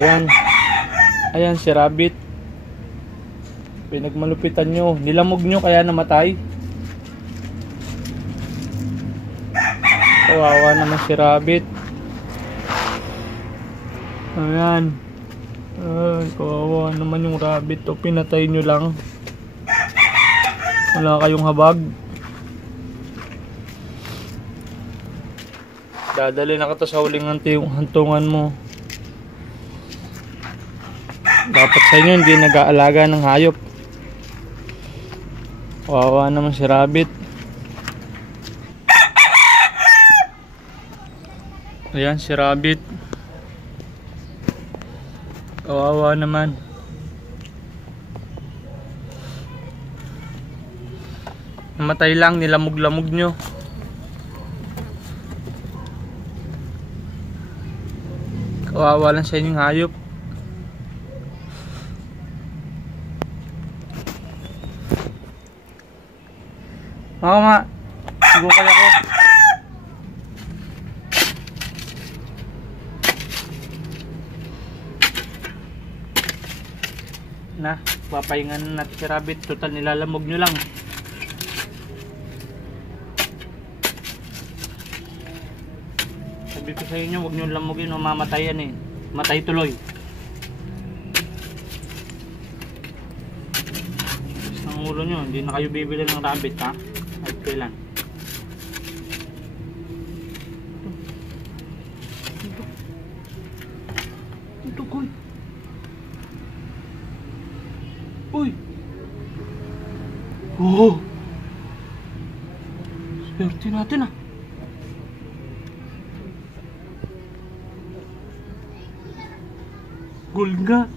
Ayan. Ayan si Rabbit. Pinagmalupitan nyo. Nilamog nyo kaya namatay. Kawawa naman si Rabbit. Ayan. Ay, kawawa naman yung rabbit. O, pinatay nyo lang. Wala kayong habag. Dadali na kita sa huling hantungan mo. Dapat sa inyo hindi nag-aalaga ng hayop. Kawawa naman si Rabbit. Ayan si Rabbit. Kawawa naman. Namatay lang, nilamog-lamog nyo. Kawawa lang sa inyong hayop. Oo nga. Sugukal ako. Na, papahingan natin si Rabbit. Total nilalamog nyo lang. Sabi ko sa inyo, huwag nyo lamugin o mamatay yan eh. Matay tuloy. Ang ulo nyo, hindi na kayo bibili ng rabbit ha. At kailan. Ito koy. Uy. Oh. Swerte natin ah. Gulga.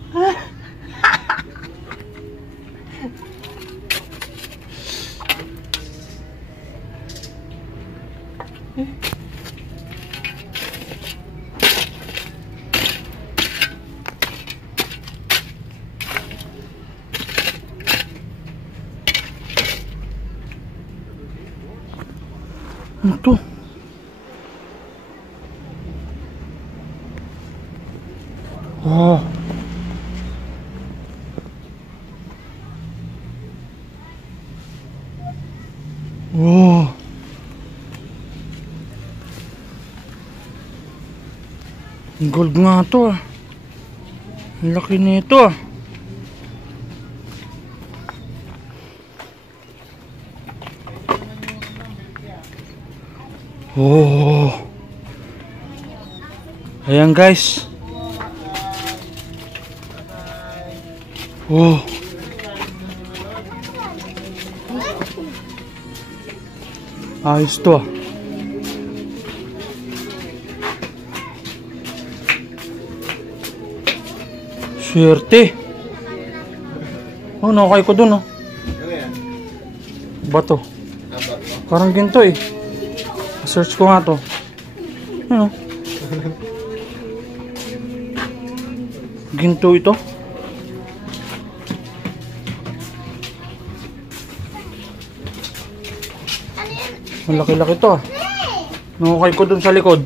Ano to? Oh. Oh. Gold nga to ah. Ang laki nito ah. Oh. Ayan guys. Oh. Ayos to ah. Swerte. Oh, nakakay ko dun oh. Bato. Parang ginto eh. Search ko nga to. Ano? Ginto ito. Malaki-laki to ah. Nakakay ko dun sa likod.